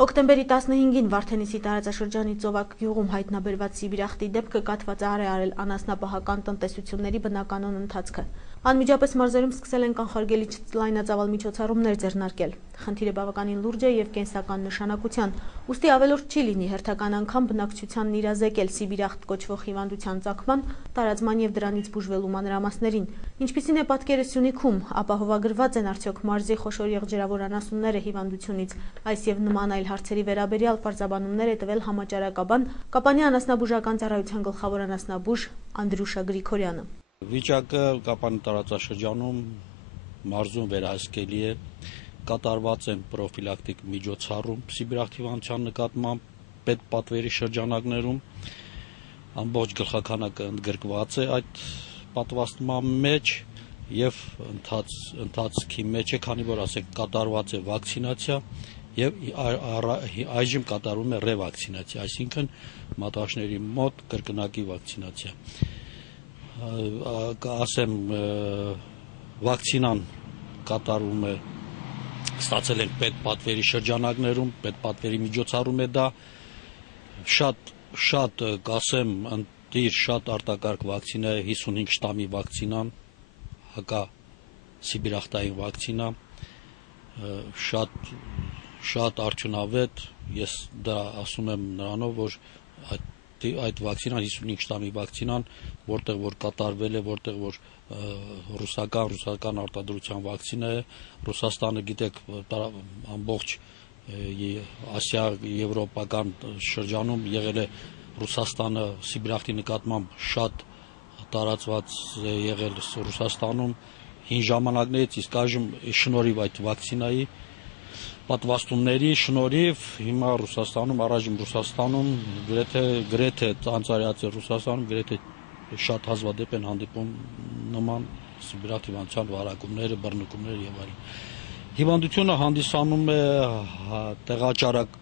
Հոկտեմբերի 15-ին Վարդենիսի տարածաշրջանի Ծովակ գյուղում հայտնաբերված սիբիրախտի դեպքը կաթված է արել անասնապահական տնտեսությունների բնականոն ընթացքը։ Անմիջապես մարզերում սկսել են կանխարգելիչ լայնածավալ միջոցառումներ ձեռնարկել։ Խնդիրը բավականին լուրջ է եւ կենսական նշանակության, ուստի ավելորդ չի լինի հերթական անգամ բնակչությանն իրազեկել սիբիրախտ կոչվող հիվանդության ծագման, տարածման եւ դրանից բուժվելու մանրամասներին։ Ինչպիսին է պատկերը Սյունիքում, ապահովագրված են արդյոք մարզի խոշոր եղջերավոր անասունները հիվանդությունից, այս եւ նման այլ հարցերի վերաբերյալ պարզաբանումներ է տվել համաճարակաբան Կապանի անասնաբուժական ծառայության գլխավոր անասնաբուժ Անդրուշա Գրիգորյանը։ Վիճակը Կապանի տարածաշրջանում մարզում վերահսկելի է, կատարված են պրոֆիլակտիկ միջոցառում սիբիրախտ հիվանդության նկատմամբ պետպատվերի շրջանակներում, ամբողջ գլխաքանակը ընդգրկված է այդ պատվաստման մեջ եւ ընթացքի մեջ է, քանի որ ասենք կատարված է վակցինացիա եւ այժմ կատարվում է ռևակցինացիա, այսինքն մատաղաշների մոտ կրկնակի վակցինացիա։ Ասեմ, վակցինան կատարվում է, ստացել ենք պետպատվերի շրջանակներում, պետպատվերի միջոցառում է դա, շատ կասեմ, ընտիր շատ արտակարգ վակցինա է 55 շտամի վակցինան, հակա սիբիրախտային վակցինա, շատ արդյունավետ, ես դա ասում եմ նրանով, որ այդ վակցինան 55 շտամի վակցինան, որտեղ որ կատարվել է, որտեղ որ ռուսական արտադրության վակցինա է, Ռուսաստանը գիտեք ամբողջ Ասիա եվրոպական շրջանում եղել է Ռուսաստանը սիբիրախտի նկատմամբ շատ տարածված է եղել Ռուսաստանում հին ժամանակներից, իսկ այժմ շնորհիվ այդ վակցինայի պատվաստումների շնորհիվ հիմա Ռուսաստանում, առայժմ Ռուսաստանում գրեթե ծանծարյաց է Ռուսաստանում, գրեթե շատ հազվադեպ են հանդիպում նման սիբիրախտ հիվանդության վարակումները, բռնկումները եւ այլն։ Հիվանդությունը հանդիսանում է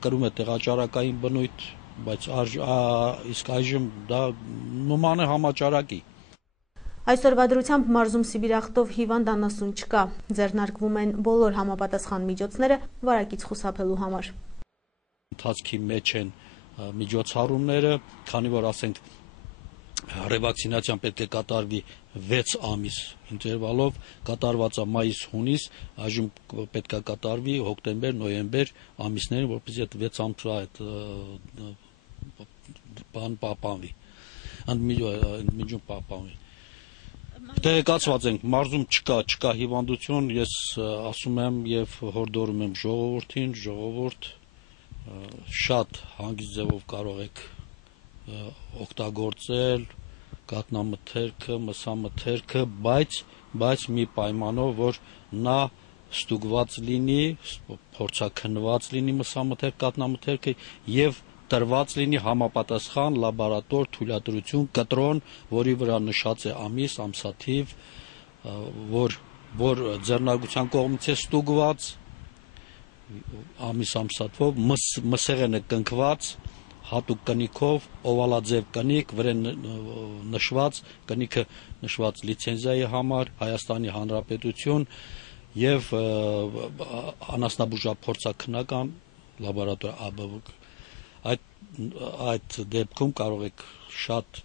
կրում է տեղաճարակային բնույթ, բայց իսկ այժմ դա նման է համաճարակի։ Այսօրվա դրությամբ մարզում սիբիրախտով հիվանդ անասուն չկա, ձեռնարկվում են բոլոր համապատասխան միջոցները վարակից խուսափելու համար։ Ընթացքի մեջ են միջոցառումները, քանի որ ասենք ռևակցինացիան պետք է կատարվի 6 ամիս ինտերվալով, կատարված է մայիս-հունիս, այժմ պետք է կատարվի հոկտեմբեր-նոյեմբեր ամիսներին, որպեսզի այդ 6 ամսվա այդ բան պահպանվի, ընդմիջում պահպանվի։ Տեղեկացված ենք, մարզում չկա հիվանդություն, ես ասում եմ եւ հորդորում եմ ժողովրդին, ժողովուրդ շատ հանգիստ ձևով կարող եք օգտագործել կաթնամթերքը, մսամթերքը, բայց մի պայմանով, որ նա ստուգված լինի, փորձաքննված լինի մսամթերք, կաթնամթերքը եւ տրված լինի համապատասխան լաբորատոր թույլատրություն, կտրոն, որի վրա նշած է ամիս, ամսաթիվ, որ ձեռնարկության կողմից է ստուգված, ամիս ամսաթվով, մսեղենը կնքված, հատուկ կնիքով, օվալաձև կնիկ, վրան նշված, կնիքը նշված լիցենզիայի համար, Հայաստանի Հանրապետություն եւ անասնաբուժափորձաքննական լաբորատոր ԱԲՎ այդ դեպքում կարող եք շատ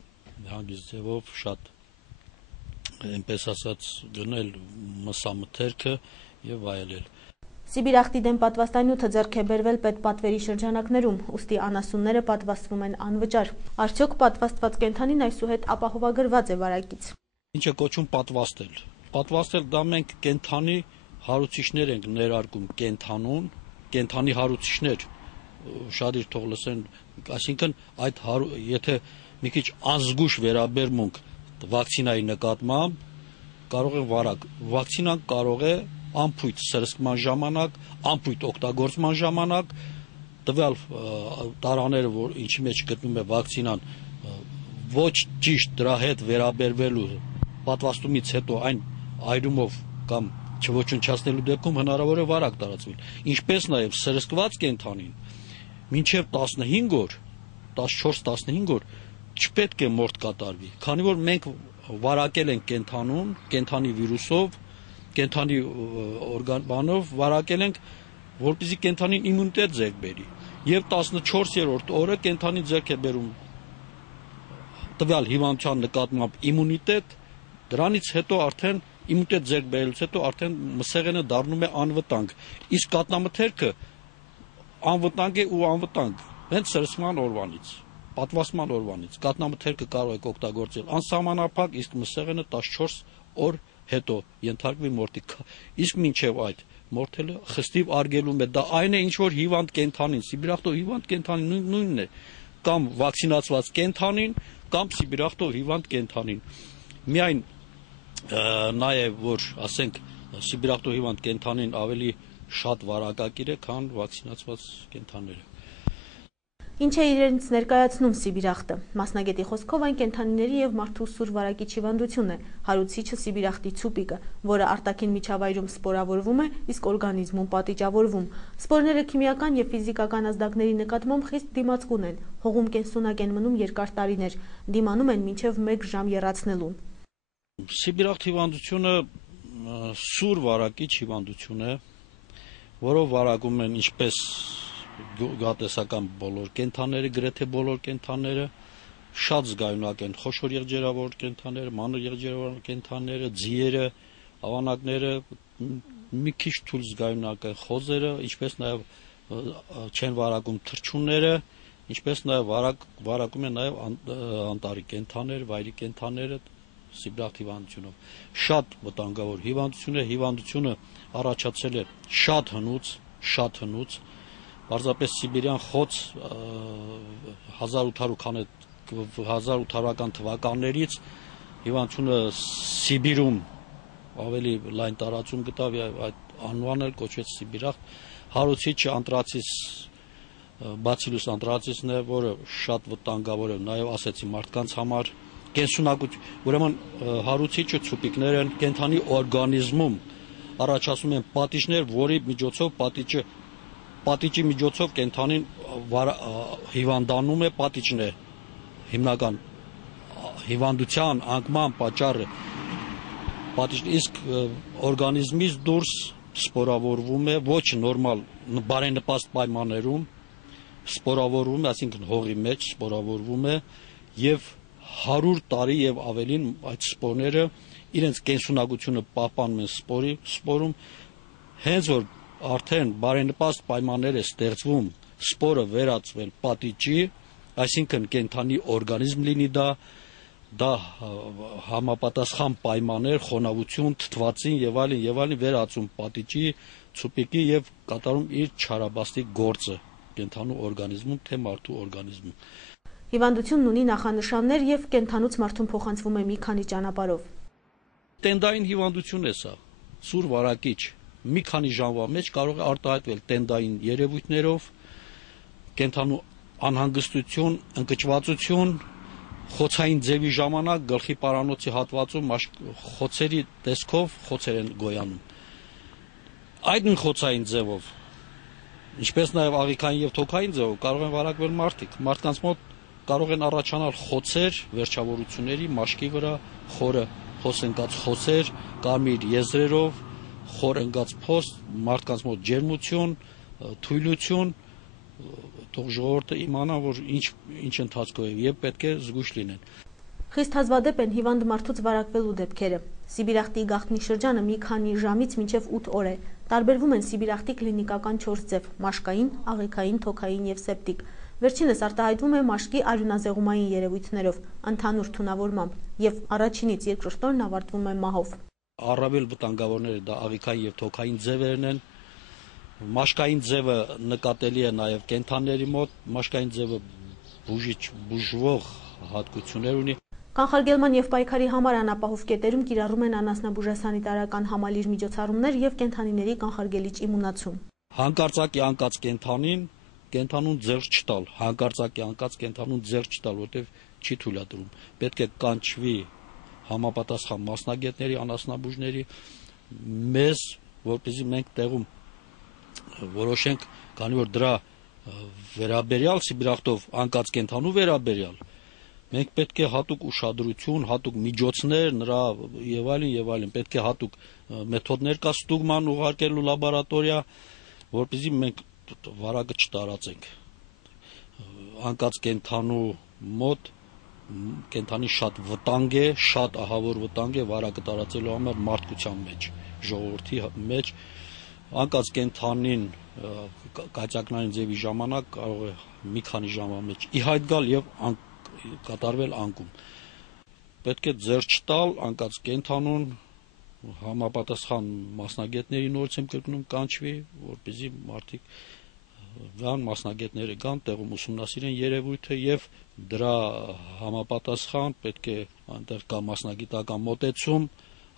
հանգիստ ձևով, շատ այնպես ասած գնել մսամթերքը եւ վայելել։ Սիբիրախտի դեմ պատվաստանյութը ձեռք է բերվել պետպատվերի շրջանակներում, ուստի անասունները պատվաստվում են անվճար։ Արդյոք պատվաստված կենդանին այսուհետ ապահովագրված է վարակից։ Ինչ է կոչվում պատվաստել։ Պատվաստել դա մենք կենդանի հարուցիչներ ենք ներարկում կենդանուն, կենդանի հարուցիչներ շատեր թող լսեն, այսինքն եթե մի քիչ անզգույշ վերաբերմունք վակցինայի նկատմամբ կարող է վարակ։ Վակցինան կարող է ամփույթ սրսկման ժամանակ, ամփույթ օգտագործման ժամանակ տվյալ տարաները, որ ինչի մեջ գտնվում է վակցինան, ոչ ճիշտ դրա հետ վերաբերվելու պատվաստումից հետո այն այրումով կամ չոչնչացնելու դեպքում հնարավոր է վարակ տարածվել։ Ինչպես նաև սրսկված կենդանին մինչև 15 օր, 14-15 օր չպետք է մորթ կատարվի, քանի որ մենք վարակել ենք կենդանուն, կենդանի վիրուսով, կենդանի օրգանով վարակել ենք, որպեսզի կենդանին իմունիտետ ձեռք բերի։ եւ 14-րդ օրը կենթանին ձեռք է բերում տվյալ հիվանդության նկատմամբ իմունիտետ, դրանից հետո արդեն իմունիտետ ձեռք բերելուց հետո արդեն մսեղենը դառնում է անվտանգ, իսկ կատնամթերքը անվտանգ է ու անվտանգ հենց սրսման օրվանից, պատվաստման օրվանից կատնամթերքը կարող եք օգտագործել անսահմանափակ, իսկ մսեղենը 14 օր հետո ենթարկվի մորթի, իսկ մինչև այդ մորթելը խստիվ արգելում է, դա այն է ինչ որ հիվանդ կենթանին, սիբիրախտով հիվանդ կենթանին նույնն է, կամ վակցինացված կենթանին, կամ սիբիրախտով հիվանդ կենթանին, միայն նաև որ ասենք սիբիրախտով հիվանդ կենթանին ավելի շատ վարակակիր է, քան վակցինացված կենթանիները։ Ինչ է իրենից ներկայացնում սիբիրախտը։ Մասնագետի խոսքով այն կենդանիների եւ մարդու սուր վարակիչ հիվանդություն է, հարուցիչը սիբիրախտի ցուպիկը, որը արտաքին միջավայրում սպորավորվում է, իսկ օրգանիզմում պատիճավորվում։ Սպորները քիմիական եւ ֆիզիկական ազդակների նկատմամբ խիստ դիմացկուն են, հողում կենսունակ են մնում երկար տարիներ, դիմանում են մինչեւ 1 ժամ եռացնելուն։ Սիբիրախտ հիվանդությունը սուր վարակիչ հիվանդություն է, որով վարակում են ինչպես գյուղատնտեսական բոլոր կենդանները, գրեթե բոլոր կենդանները, շատ զգայունակ են խոշոր եղջերավոր կենդանները, մանր եղջերավոր կենդանները, ձիերը, ավանակները, մի քիչ թույլ զգայունակ են խոզերը, ինչպես նաև չեն վարակում թռչունները, ինչպես նաև վարակում են նաև անտառի կենդանները, վայրի կենդանները սիբիրախտ հիվանդությունով։ Շատ վտանգավոր հիվանդություն է, հիվանդությունը առաջացել է շատ հնուց, պարզապես սիբիրյան խոց 1800-ական թվականներից հիվանդությունը Սիբիրում ավելի լայն տարածում գտավ, այդ անվանը կոչվեց սիբիրախտ, հարուցիչը անտրացիս, բացիլուս անտրացիսն է, որը շատ վտանգավոր է, նաև ասեցի մարդկանց համար, կենսունակություն, ուրեմն հարուցիչը ցուպիկներ են, կենդանի օրգանիզմում առաջացնում են պատիճներ, որի միջոցով պատիճի միջոցով կենդանին հիվանդանում է, պատիճն է հիմնական հիվանդության անկման պատճառը, իսկ օրգանիզմից դուրս սպորավորվում է ոչ նորմալ բարենպաստ պայմաններում սպորավորվում է, այսինքն հողի մեջ սպորավորվում է եւ 100 տարի եւ ավելին այդ սպորները իրենց կենսունակությունը պահպանում են սպորում, հենց որ արդեն բարենպաստ պայմաններ է ստեղծվում սպորը վերածվել պատիճի, այսինքն կենդանի օրգանիզմ լինի դա համապատասխան պայմաններ, խոնավություն, թթվածին եւ այլն վերածում պատիճի, ցուպիկի եւ կատարում իր չարաբաստիկ գործը կենդանու օրգանիզմում, թե մարդու օրգանիզմում։ Հիվանդությունն ունի նախանշաններ եւ կենդանուց մարդուն փոխանցվում է մի քանի ճանապարհով։ Տենդային հիվանդություն է սա, սուր վարակիչ, մի քանի ժամվա մեջ կարող է արտահայտվել տենդային երևույթներով, կենդանու անհանգստություն, ընկճվածություն, խոցային ձևի ժամանակ գլխի պարանոցի հատվածում խոցերի տեսքով խոցեր են գոյանում։ Այդ նույն խոցային ձևով, ինչպես նաև աղիքային եւ թոքային ձևով կարող են վարակվել մարդիկ։ Մարդկանց մոտ կարող են առաջանալ խոցեր, վերջավորությունների մաշկի վրա, խորը փոս ընկած խոցեր, կարմիր եզրերով, խոր ընկած փոս, մարդկանց մոտ ջերմություն, թույլություն, թող ժողովուրդը իմանա, որ ինչ ընթացքով է եւ պետք է զգույշ լինեն։ Խիստ հազվադեպ են հիվանդ մարդուց վարակվելու դեպքերը։ Սիբիրախտի գաղտնի շրջանը մի քանի ժամից մինչև 8 օր է։ Տարբերվում են սիբիրախտի կլինիկական 4 ձև՝ մաշկային, աղիքային, թոքային եւ սեպտիկ։ Վերջինս արտահայտվում է մաշկի արյունազեղումային երևույթներով, ընդհանուր թունավորմամբ, եւ առաջինից երկրորդ օրն ավարտվում է մահով։ Առավել վտանգավորները դա աղիքային եւ թոքային ձևերն են։ Մաշկային ձևը նկատելի է նաև կենդանների մոտ, մաշկային ձևը բուժվող հատկություններ ունի։ Կանխարգելման եւ պայքարի համար անապահով կետերում կիրառում են անասնաբուժասանիտարական համալիր միջոցառումներ եւ կենդանիների կանխարգելիչ իմունացում։ Հանկարծակի անկած կենդանուն ձեռք չտալ, հանկարծակի անկած կենդանուն ձեռք չտալ, որտեղ չի թույլատրում։ Պետք է կանչվի համապատասխան մասնագետների, անասնաբուժների, մեզ, որպեսզի մենք տեղում որոշենք, քանի որ դրա վերաբերյալ սիբիրախտով անկած կենդանու վերաբերյալ մենք պետք է հատուկ ուշադրություն, հատուկ միջոցներ նրա եւ այլն, պետք է հատուկ մեթոդներ կա ստուգման ուղարկելու լաբորատորիա, որպեսզի մենք վարակը չտարածենք։ անկած կենթանու մոտ կենթանի շատ վտանգ է, շատ ահավոր վտանգ է վարակը տարածելու համար մարդկության մեջ, ժողովրդի մեջ, անկած կենթանին կատյակնային ձևի ժամանակ կարող է մի քանի ժամվա մեջ ի հայտ գալ եւ կատարվել անկում։ Պետք է ձեռք չտալ անկած կենթանուն համապատասխան մասնագետների նորից եմ կրկնում կանչվի, որպեսզի մարդիկ գան, մասնագետները գան, տեղում ուսումնասիրեն երևույթը եւ դրա համապատասխան պետք է այնտեղ կա մասնագիտական մոտեցում,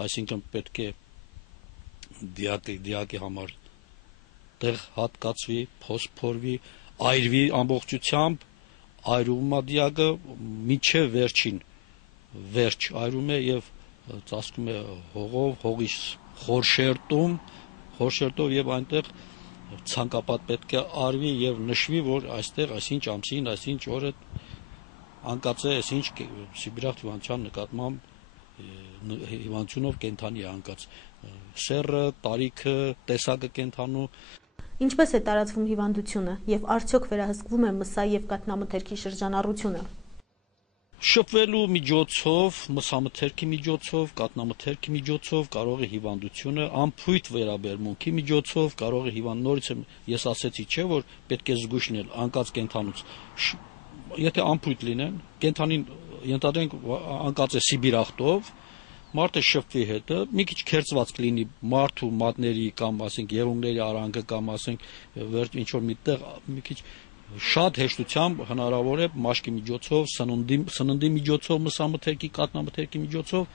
այսինքն պետք է դիակի համար տեղ հատկացվի, փորվի, այրվի ամբողջությամբ, այրում է դիակը միջև վերջին վերջ այրում է եւ ծածկում է հողով, հողի խորշերտով եւ այնտեղ ցանկապատ պետք է արվի եւ նշվի, որ այստեղ այսինչ ամսին, այսինչ օրը անկած է, այսինչ Սիբիրախտ հիվանդության նկատմամբ հիվանդությունով կենթանի է անկած սեռը, տարիքը, տեսակը կենթանու։ Ինչպես է տարածվում հիվանդությունը եւ արդյոք վերահսկվում է մսա եւ կաթնամթերքի շրջանառությունը։ Շփվելու միջոցով, մսամթերքի միջոցով, կաթնամթերքի միջոցով կարող է հիվանդությունը անփույթ վերաբերմունքի միջոցով կարող է նորից ես ասեցի, չէ, որ պետք է զգույշ լինել անկած կենթանուց։ Եթե անփույթ լինեն, կենթանին ենթադրենք անկած է Սիբիրախտով, մարդը շփվի հետը, մի քիչ քերծված կլինի մարդու մատների կամ ասենք եղունգների արանքը կամ ասենք ինչ որ միտեղ մի քիչ շատ հեշտությամբ հնարավոր է մաշկի միջոցով, սննդի միջոցով, մսամթերքի, կաթնամթերքի միջոցով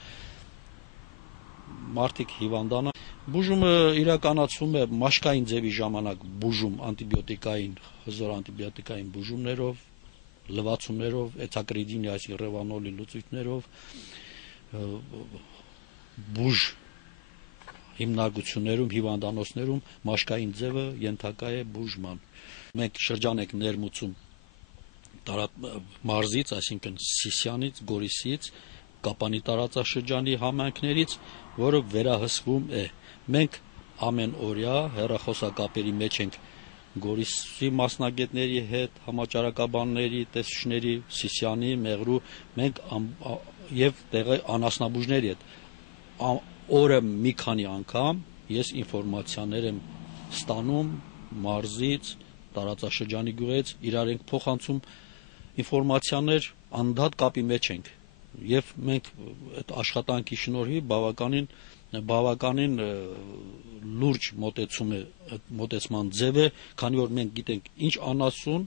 մարդիկ հիվանդանան։ Բուժումը իրականացվում է մաշկային ձևի ժամանակ բուժում անտիբիոտիկային, հզոր անտիբիոտիկային բուժումներով, լվացումներով, էթակրիդինի, այսինքն ռևանոլի լուծույթներով, բուժ հիմնարկություններում, հիվանդանոցներում մաշկային ձևը ենթակա է բուժման։ Մենք շրջան ենք ներմուծում մարզից, այսինքն Սիսյանից, Գորիսից, Կապանի տարածաշրջանի համայնքներից, որը վերահսկվում է։ Մենք ամեն օրյա հեռախոսակապերի մեջ ենք Գորիսի մասնագետների հետ, համաճարակաբանների, տեսուչների, Սիսյանի, Մեղրու, մենք եւ տեղի անասնաբուժների հետ օրը մի քանի անգամ ես ինֆորմացիաներ եմ ստանում մարզից, տարածաշրջանի գյուղից, իրար ենք փոխանցում ինֆորմացիաներ, անդադար կապի մեջ ենք եւ մենք այդ աշխատանքի շնորհիվ բավականին լուրջ մոտեցման ձև է, քանի որ մենք գիտենք ինչ անասուն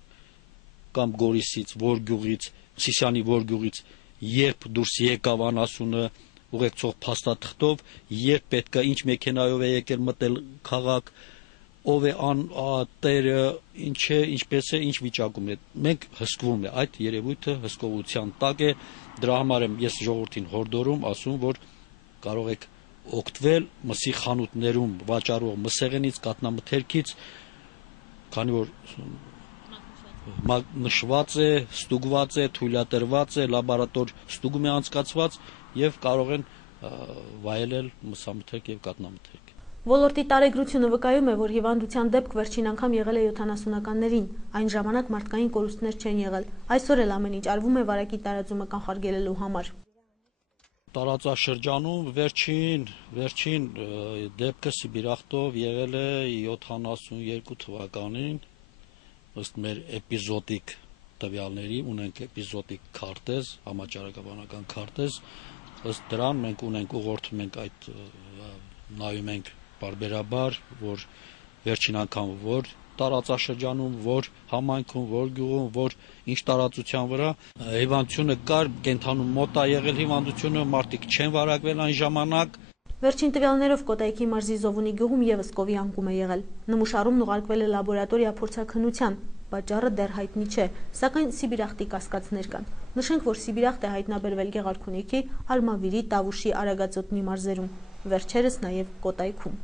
կամ Գորիսից, որ գյուղից, Սիսյանի որ գյուղից երբ դուրս եկավ անասունը ուղեկցող փաստաթղթով, երբ պետքա ինչ մեքենայով է եկել մտել քաղաք, ով է տերը, ինչ է, ինչպես է, ինչ վիճակում է։ Մենք հսկվում է այդ երևույթը հսկողության տակ է, դրա համար եմ ես ժողովրդին հորդորում, ասում, որ կարող եք օգտվել մսի խանութներում վաճառող մսեղենից, կաթնամթերքից, քանի որ նշված է, ստուգված է, թույլատրված է, լաբորատոր ստուգում է անցկացված եւ կարող են վայելել մսամթերք եւ կաթնամթերք։ Ոլորտի տարեգրությունը վկայում է, որ հիվանդության դեպք վերջին անգամ եղել է 70-ականներին, այն ժամանակ մարդկային կորուստներ չեն եղել, այսօր էլ ամեն ինչ արվում է վարակի տարածումը կանխարգելելու համար։ Տարածաշրջանում վերջին դեպքը Սիբիրախտով եղել է 72 թվականին, ըստ մեր էպիզոդիկ տվյալների, ունենք էպիզոդիկ քարտեզ, համաճարակաբանական քարտեզ, ըստ դրան մենք ունենք ուղղորդում ենք այդ նայում ենք բարբերաբար, որ վերջին անգամ որ տարածաշրջանում, որ համայնքում, որ գյուղում, որ ինչ տարածության վրա հիվանդությունը կար, կենթանու մոտ է եղել հիվանդությունը, մարդիկ չեն վարակվել այն ժամանակ։ Վերջին տվյալներով Կոտայքի մարզի Զովունի գյուղում եւս կովի անկում է եղել։ Նմուշարումն ուղարկվել է լաբորատորիա փորձաքննության, պատճառը դեռ հայտնի չէ, սակայն Սիբիրախտի կասկածներ կան։ Նշենք, որ Սիբիրախտ է հայտնաբերվել Գեղարքունիքի, Արմավիրի, Տավուշի, Արագածոտնի մարզերում, վերջերս նաև Կոտայքում։